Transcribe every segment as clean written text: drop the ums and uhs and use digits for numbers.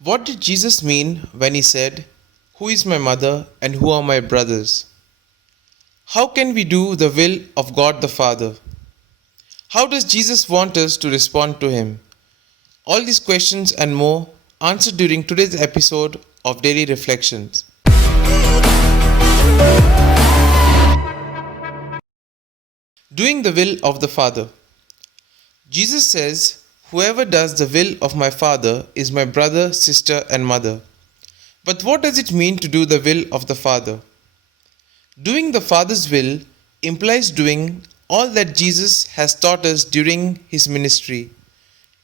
What did Jesus mean when he said, "Who is my mother and who are my brothers?" How can we do the will of God the Father? How does Jesus want us to respond to him? All these questions and more answered during today's episode of Daily Reflections. Doing the will of the Father. Jesus says, "Whoever does the will of my Father is my brother, sister, and mother." But what does it mean to do the will of the Father? Doing the Father's will implies doing all that Jesus has taught us during his ministry.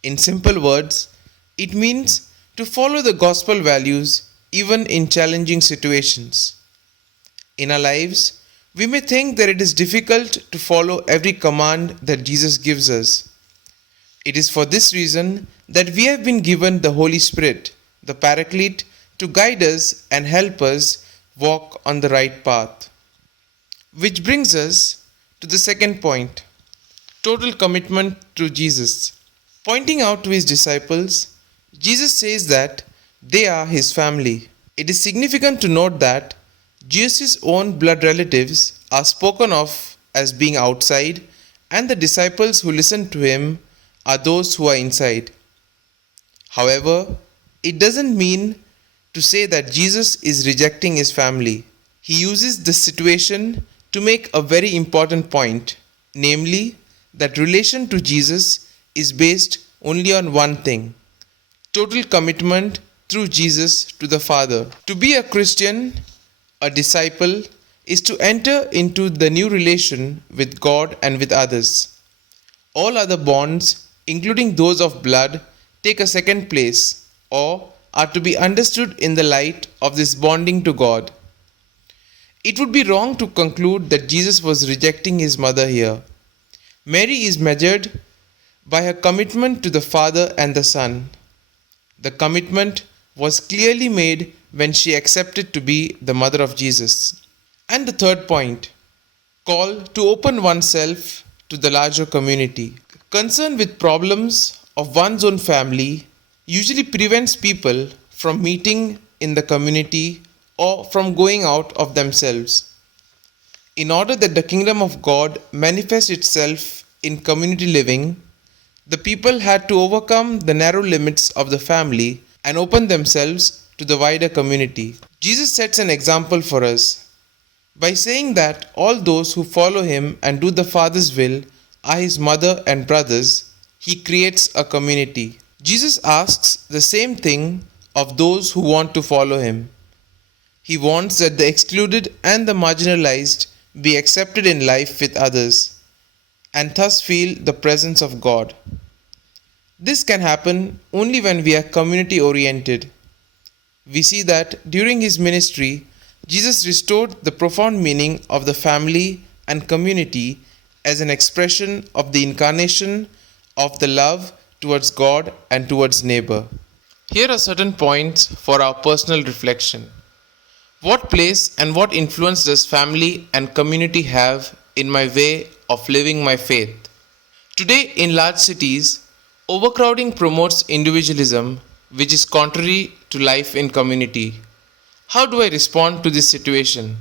In simple words, it means to follow the gospel values even in challenging situations. In our lives, we may think that it is difficult to follow every command that Jesus gives us. It is for this reason that we have been given the Holy Spirit, the Paraclete, to guide us and help us walk on the right path. Which brings us to the second point, total commitment to Jesus. Pointing out to his disciples, Jesus says that they are his family. It is significant to note that Jesus' own blood relatives are spoken of as being outside, and the disciples who listen to him are those who are inside. However, it doesn't mean to say that Jesus is rejecting his family. He uses this situation to make a very important point, namely that relation to Jesus is based only on one thing, total commitment through Jesus to the Father. To be a Christian, a disciple, is to enter into the new relation with God and with others. All other bonds, including those of blood, take a second place or are to be understood in the light of this bonding to God. It would be wrong to conclude that Jesus was rejecting his mother here. Mary is measured by her commitment to the Father and the Son. The commitment was clearly made when she accepted to be the mother of Jesus. And the third point, call to open oneself to the larger community. Concern with problems of one's own family usually prevents people from meeting in the community or from going out of themselves. In order that the kingdom of God manifest itself in community living, the people had to overcome the narrow limits of the family and open themselves to the wider community. Jesus sets an example for us by saying that all those who follow him and do the Father's will are his mother and brothers. He creates a community. Jesus asks the same thing of those who want to follow him. He wants that the excluded and the marginalized be accepted in life with others and thus feel the presence of God. This can happen only when we are community oriented. We see that during his ministry, Jesus restored the profound meaning of the family and community as an expression of the incarnation of the love towards God and towards neighbor. Here are certain points for our personal reflection. What place and what influence does family and community have in my way of living my faith? Today, in large cities, overcrowding promotes individualism, which is contrary to life in community. How do I respond to this situation?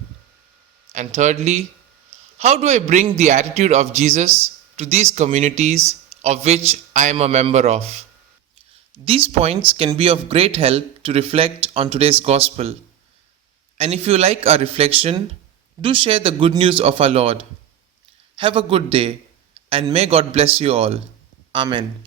And thirdly, how do I bring the attitude of Jesus to these communities of which I am a member of? These points can be of great help to reflect on today's gospel. And if you like our reflection, do share the good news of our Lord. Have a good day, and may God bless you all. Amen.